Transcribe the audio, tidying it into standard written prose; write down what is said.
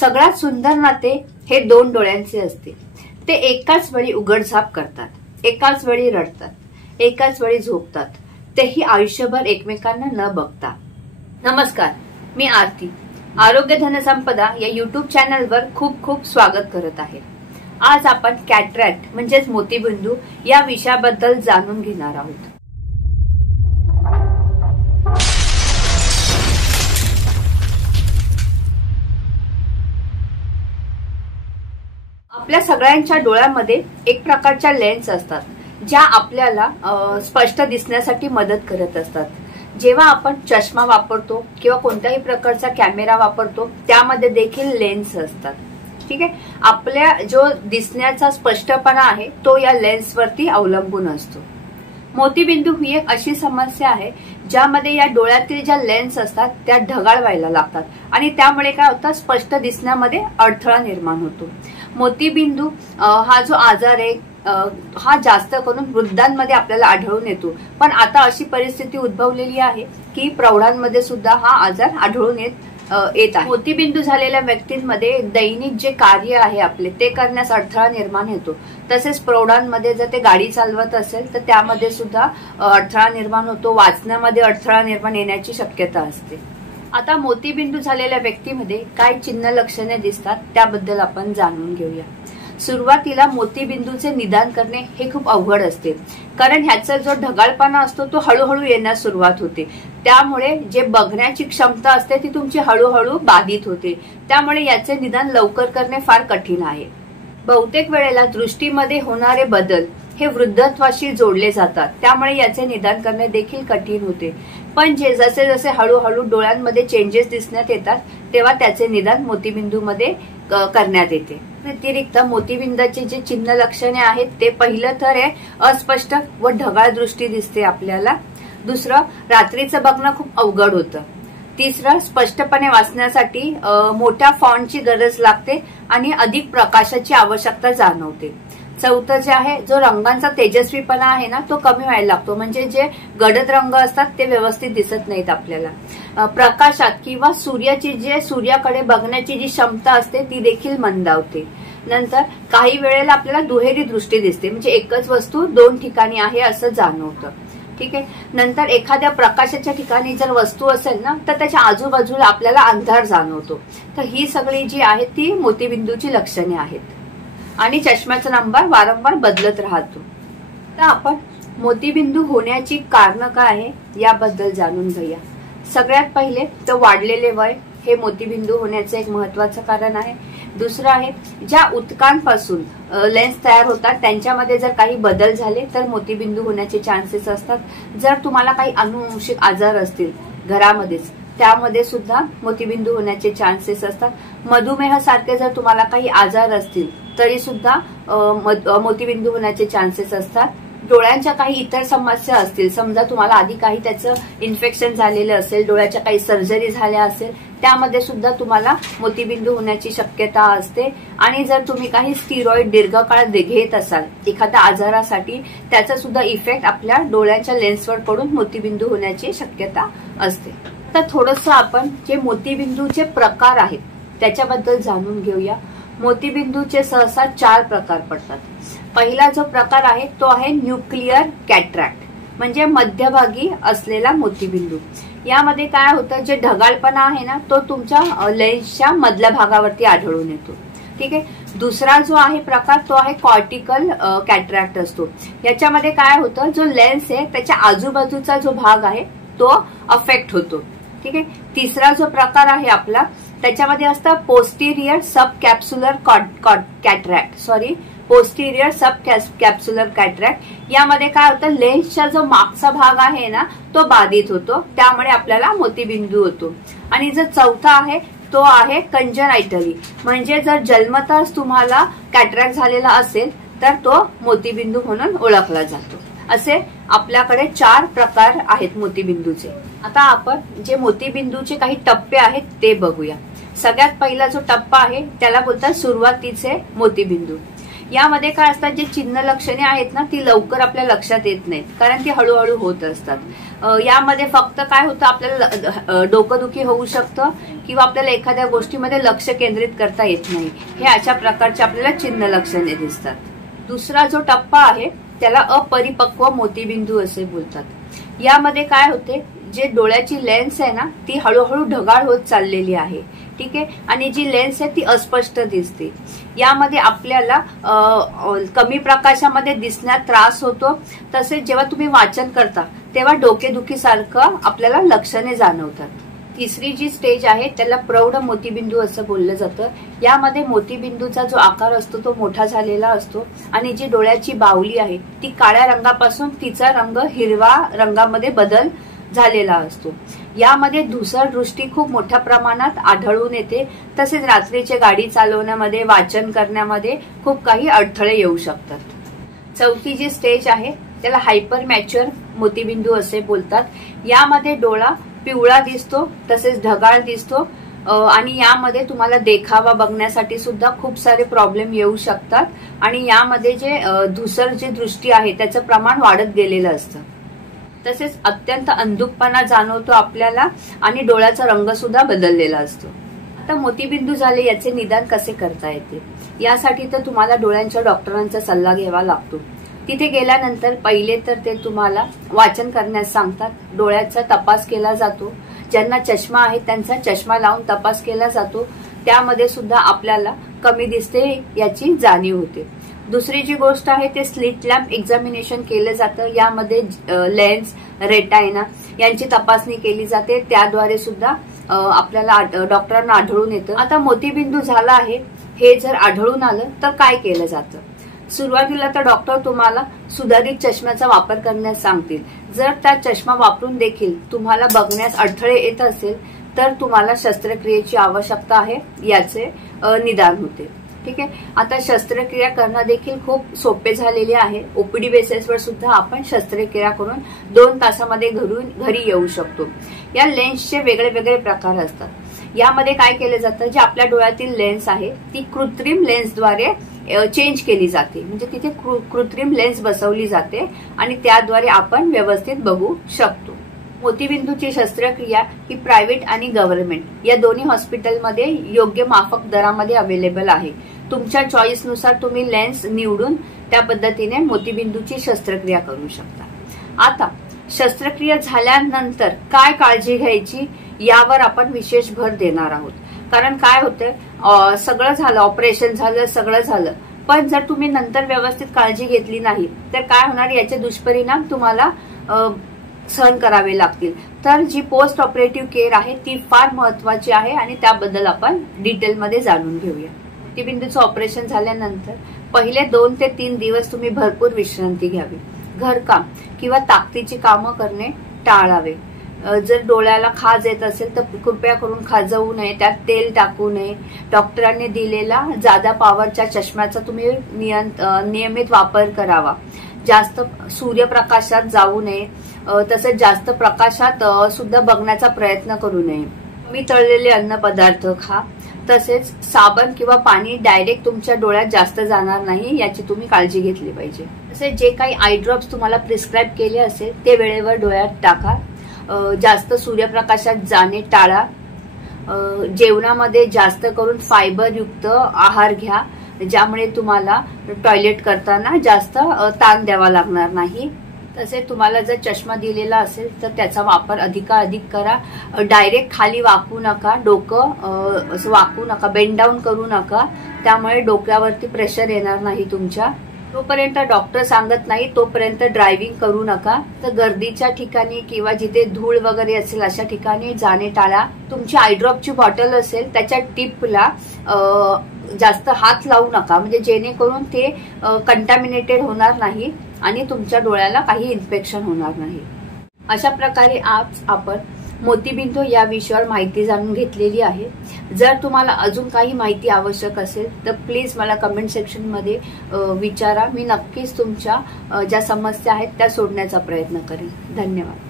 सगळ्यात सुंदर नाते हे दोन डोळ्यांचे असते। ते एकाच वेळी उघडझाप करतात, एकाच वेळी रडतात, एकाच वेळी झोपतात, तेही आयुष्यभर एकमेकांना न बघता। नमस्कार, मी आरती आरोग्य धनसंपदा या युट्यूब चॅनलवर खूप खूप स्वागत करत आहे। आज आपण कॅटरॅक्ट म्हणजेच मोतीबिंदू या विषयाबद्दल जाणून घेणार आहोत। आपल्या सगळ्यांच्या डोळ्यामध्ये एक प्रकारच्या लेन्स असतात, ज्या आपल्याला स्पष्ट दिसण्यासाठी मदत करत असतात। जेव्हा आपण चष्मा वापरतो किंवा कोणत्याही प्रकारचा कॅमेरा वापरतो, त्यामध्ये देखील लेन्स असतात। ठीक आहे, आपल्या जो दिसण्याचा स्पष्टपणा आहे तो या लेन्सवरती अवलंबून असतो। मोतीबिंदू ही एक अशी समस्या आहे ज्यामध्ये या डोळ्यातील ज्या लेन्स असतात त्या ढगाळ व्हायला लागतात आणि त्यामुळे काय होतं, स्पष्ट दिसण्यामध्ये अडथळा निर्माण होतो। मोतीबिंदू हा जो आजार आहे हा जास्त करून वृद्धांमध्ये आपल्याला आढळून येतो, पण आता अशी परिस्थिती उद्भवलेली आहे की प्रौढांमध्ये सुद्धा हा आजार आढळून येत आहे। मोतीबिंदू झालेल्या व्यक्तींमध्ये दैनिक जे कार्य आहे आपले ते करण्यास अडथळा निर्माण होतो। तसेच प्रौढांमध्ये जर ते गाडी चालवत असेल तर त्यामध्ये सुद्धा अडथळा निर्माण होतो, वाचण्यामध्ये अडथळा निर्माण येण्याची शक्यता असते। आता मोतीबिंदू झालेल्या व्यक्तीमध्ये काय चिन्ह लक्षणे दिसतात त्याबद्दल आपण जाणून घेऊया। सुरुवातीला मोतीबिंदूचे निदान करणे हे खूप अवघड असते, कारण ह्याचा जो ढगाळपणा असतो तो हळूहळू येण्यास सुरुवात होते। त्यामुळे जे बघण्याची क्षमता असते ती तुमची हळूहळू बाधित होते, त्यामुळे याचे निदान लवकर करणे फार कठीण आहे। बहुतेक वेळेला दृष्टीमध्ये होणारे बदल हे वृद्धत्वाशी जोडले जातात, त्यामुळे याचे निदान करणे देखील कठीण होते। पण जसे जसे हळूहळू डोळ्यांमध्ये चेंजेस दिसण्यात येतात तेव्हा त्याचे निदान मोतीबिंदूमध्ये करण्यात येते। व्यतिरिक्त मोतीबिंदूचे जे चिन्ह लक्षणे आहेत ते पहिलं तर आहे अस्पष्ट व ढगाळ दृष्टी दिसते आपल्याला। दुसरं, रात्रीचं बघणं खूप अवघड होतं। तिसरं, स्पष्टपणे वाचण्यासाठी मोठ्या फॉन्टची गरज लागते आणि अधिक प्रकाशाची आवश्यकता जाणवते। चौथं जे आहे, जो रंगांचा तेजस्वीपणा आहे ना तो कमी व्हायला लागतो, म्हणजे जे गडद रंग असतात ते व्यवस्थित दिसत नाहीत आपल्याला। प्रकाशात किंवा सूर्याकडे बघण्याची जी क्षमता असते ती देखील मंदावते। नंतर काही वेळेला आपल्याला दुहेरी दृष्टी दिसते, म्हणजे एकच वस्तू दोन ठिकाणी आहे असं जाणवतं। ठीक आहे, नंतर एखाद्या प्रकाशाच्या ठिकाणी जर वस्तू असेल ना तर त्याच्या आजूबाजूला आपल्याला अंधार जाणवतो। तर ही सगळी जी आहेत ती मोतीबिंदूची लक्षणे आहेत आणि चष्म्याचा नंबर वारंवार बदलत राहतो। तर आपण मोतीबिंदू होण्याची कारण काय आहे याबद्दल जाणून घेऊया। सगळ्यात पहिले तर वाढलेले वय हे मोतीबिंदू होण्याचं एक महत्वाचं कारण आहे। दुसरं आहे, ज्या ऊतकांपासून लेन्स तयार होतात त्यांच्यामध्ये जर काही बदल झाले तर मोतीबिंदू होण्याचे चान्सेस असतात। जर तुम्हाला काही अनुवंशिक आजार असतील घरामध्येच त्यामध्ये सुद्धा मोतीबिंदू होण्याचे चान्सेस असतात। मधुमेह सारखे जर तुम्हाला काही आजार असतील तरी सुद्धा मोतीबिंदू होण्याचे चान्सेस असतात। डोळ्यांच्या काही इतर समस्या असतील, समजा तुम्हाला आधी काही त्याचं इन्फेक्शन झालेलं असेल, डोळ्याच्या काही सर्जरी झाल्या असेल, त्यामध्ये सुद्धा तुम्हाला मोतीबिंदू होण्याची शक्यता असते। आणि जर तुम्ही काही स्टिरॉइड दीर्घकाळ घेत असाल एखाद्या आजारासाठी, त्याचा सुद्धा इफेक्ट आपल्या डोळ्यांच्या लेन्सवर पडून मोतीबिंदू होण्याची शक्यता असते। तर थोडंसं आपण जे मोतीबिंदूचे प्रकार आहेत त्याच्याबद्दल जाणून घेऊया। मोतीबिंदूचे सहसा 4 प्रकार पडतात। पहिला जो प्रकार आहे तो आहे न्यूक्लिअर कॅटरॅक्ट, म्हणजे मध्यभागी असलेला मोतीबिंदू। यामध्ये काय होतं, जे ढगाळपणा आहे ना तो तुमच्या लेन्सच्या मधल्या भागावरती आढळून येतो। ठीक आहे, दुसरा जो आहे प्रकार तो आहे कॉर्टिकल कॅटरॅक्ट असतो। याच्यामध्ये काय होतं, जो लेन्स आहे त्याच्या आजूबाजूचा जो भाग आहे तो अफेक्ट होतो। ठीक आहे, तिसरा जो प्रकार आहे आपला त्याच्यामध्ये असतं पोस्टिरियर सब कॅप्सुलर कॅटरॅक्ट। यामध्ये काय होतं, लेन्सचा जो मागचा भाग आहे ना तो बाधित होतो, त्यामुळे आपल्याला मोतीबिंदू होतो। आणि जो चौथा आहे तो आहे कंजनायटली, म्हणजे जर जन्मतःच तुम्हाला कॅटरॅक्ट झालेला असेल तर तो मोतीबिंदू म्हणून ओळखला जातो। असे आपल्याकडे 4 प्रकार आहेत मोतीबिंदूचे। आता आपण जे मोतीबिंदूचे काही टप्पे आहेत ते बघूया। सगळ्यात पहिला जो टप्पा आहे त्याला बोलतात सुरुवातीचे मोतीबिंदू। यामध्ये काय असतात, जे चिन्ह लक्षणे आहेत ना ती लवकर आपल्या लक्षात येत नाहीत, कारण ती हळूहळू होत असतात. यामध्ये फक्त काय होतं, आपल्याला डोकंदुखी होऊ शकतं किंवा आपल्याला एखाद्या गोष्टीमध्ये लक्ष केंद्रित करता येत नाही. हे अशा प्रकारचे आपल्याला चिन्ह लक्षणे दिसतात. दुसरा जो टप्पा आहे त्याला अपरिपक्व मोतीबिंदू असे बोलतात. यामध्ये काय होते, जे डोळ्याची लेन्स आहे ना ती हळूहळू ढगाळ होत चाललेली आहे. ठीक आहे, आणि जी लेन्स आहे ती अस्पष्ट दिसते. यामध्ये आपल्याला कमी प्रकाशामध्ये दिसण्यात त्रास होतो. तसेच जेव्हा तुम्ही वाचन करता तेव्हा डोकेदुखीसारखं आपल्याला लक्षणे जाणवतात. तिसरी जी स्टेज आहे त्याला प्रौढ मोतीबिंदू असं बोललं जातं. यामध्ये मोतीबिंदूचा जो आकार असतो तो मोठा झालेला असतो आणि जी डोळ्याची बाहुली आहे ती काळ्या रंगापासून तिचा रंग हिरवा रंगामध्ये बदल झालेला असतो. यामध्ये धुसर दृष्टी खूप मोठ्या प्रमाणात आढळून येते. तसेच रात्रीचे गाडी चालवण्यामध्ये, वाचन करण्यामध्ये खूप काही अडथळे येऊ शकतात. चौथी जी स्टेज आहे त्याला हायपर मॅच्युअर मोतीबिंदू असे बोलतात. यामध्ये डोळा पिवळा दिसतो, तसेच ढगाळ दिसतो आणि यामध्ये तुम्हाला देखावा बघण्यासाठी सुद्धा खूप सारे प्रॉब्लेम येऊ शकतात आणि यामध्ये जे धुसर जी दृष्टी आहे त्याचं प्रमाण वाढत गेलेलं असतं. तसेच अत्यंत अंधुकपणा जाणवतो आपल्याला आणि डोळ्याचा रंग सुद्धा बदललेला असतो. आता मोतीबिंदू झाले, याचे निदान कसे करता येते, यासाठी तर तुम्हाला डोळ्यांच्या डॉक्टरांचा सल्ला घ्यावा लागतो. तिथे गेल्यानंतर पहिले तर ते तुम्हाला वाचन करण्यास सांगतात. डोळ्याचा तपास केला जातो. ज्यांना चष्मा आहे त्यांचा चष्मा लावून तपास केला जातो. त्यामध्ये सुद्धा आपल्याला कमी दिसते याची जाणीव होते. दुसरी जी गोष्ट आहे ते स्लिट लॅम्प एक्झामिनेशन केलं जातं. यामध्ये लेन्स, रेटायना यांची तपासणी केली जाते. त्याद्वारे सुद्धा आपल्याला डॉक्टरांना आढळून येतं. आता मोतीबिंदू झाला आहे हे जर आढळून आलं तर काय केलं जातं. सुरुवातीला तर डॉक्टर तुम्हाला सुधारित चष्म्याचा वापर करण्यास सांगतील. जर त्या चष्मा वापरून देखील तुम्हाला बघण्यास अडथळे येत असेल तर तुम्हाला शस्त्रक्रियेची आवश्यकता आहे, याचे निदान होते. ठीक आहे, आता शस्त्रक्रिया करणं देखील खूप सोपे झालेले आहे. ओपीडी बेसिसवर सुद्धा आपण शस्त्रक्रिया करून 2 तासामध्ये घरी येऊ शकतो. या लेन्सचे वेगळे वेगळे प्रकार असतात. यामध्ये काय केलं जातं, जे आपल्या डोळ्यातील लेन्स आहे ती कृत्रिम लेन्सद्वारे चेंज केली जाते. म्हणजे तिथे कृत्रिम लेन्स बसवली जाते आणि त्याद्वारे आपण व्यवस्थित बघू शकतो. मोतीबिंदूची शस्त्रक्रिया ही प्रायव्हेट आणि गव्हर्नमेंट या दोन्ही हॉस्पिटलमध्ये योग्य माफक दरामध्ये अवेलेबल आहे. तुमच्या चॉईसनुसार तुम्ही लेन्स निवडून त्या पद्धतीने मोतीबिंदूची शस्त्रक्रिया करू शकता. आता शस्त्रक्रिया झाल्यानंतर काय काळजी घ्यायची यावर आपण विशेष भर देणार आहोत. कारण काय होतंय, सगळं झालं, ऑपरेशन झालं, सगळं झालं, पण जर तुम्ही नंतर व्यवस्थित काळजी घेतली नाही तर काय होणार, याचे दुष्परिणाम तुम्हाला सहन करावे लागतील. तर जी पोस्ट ऑपरेटिव्ह केअर आहे ती फार महत्वाची आहे आणि त्याबद्दल आपण डिटेलमध्ये जाणून घेऊया. मोतीबिंदूचं ऑपरेशन झाल्यानंतर पहिले 2 ते 3 दिवस तुम्ही भरपूर विश्रांती घ्यावी. घरकाम किंवा ताकदीची कामं करणे टाळावे. जर डोळ्याला खाज येत असेल तर कृपया करून खाजवू नये, त्यात तेल टाकू नये. डॉक्टरांनी दिलेला जादा पॉवरच्या चष्म्याचा तुम्ही नियमित वापर करावा. जास्त सूर्यप्रकाशात जाऊ नये. तसेच जास्त प्रकाशात सुद्धा बघण्याचा प्रयत्न करू नये. कमी तळलेले अन्न पदार्थ खा. तसेच साबण किंवा पाणी डायरेक्ट तुमच्या डोळ्यात जास्त जाणार नाही याची तुम्ही काळजी घेतली पाहिजे. तसेच जे काही आय ड्रॉप्स तुम्हाला प्रिस्क्राईब केले असेल ते वेळेवर डोळ्यात टाका. जास्त सूर्यप्रकाशात जाणे टाळा. जेवणामध्ये जास्त करून फायबरयुक्त आहार घ्या, ज्यामुळे तुम्हाला टॉयलेट करताना जास्त ताण द्यावा लागणार नाही. तसेच तुम्हाला जर चष्मा दिलेला असेल तर त्याचा वापर अधिकाधिक करा. डायरेक्ट खाली वाकू नका, डोकं असं वाकू नका, बेंड डाऊन करू नका, त्यामुळे डोक्यावरती प्रेशर येणार नाही तुमच्या. तोपर्यंत डॉक्टर सांगत नाही तोपर्यंत ड्रायव्हिंग करू नका. तर गर्दीच्या ठिकाणी किंवा जिथे धूळ वगैरे असेल अशा ठिकाणी जाणे टाळा. तुमची आयड्रॉपची बॉटल असेल त्याच्या टिपला जास्त हात लावू नका, म्हणजे जेणेकरून ते कंटॅमिनेटेड होणार नाही आणि तुमच्या डोळ्याला काही इन्फेक्शन होणार नाही. अशा प्रकारे आज आपण मोतीबिंदू या विषयावर माहिती जाणून घेतलेली आहे. जर तुम्हाला अजून काही माहिती आवश्यक असेल तर प्लीज मला कमेंट सेक्शनमध्ये विचारा. मी नक्कीच तुमच्या ज्या समस्या आहेत त्या सोडण्याचा प्रयत्न करेन. धन्यवाद.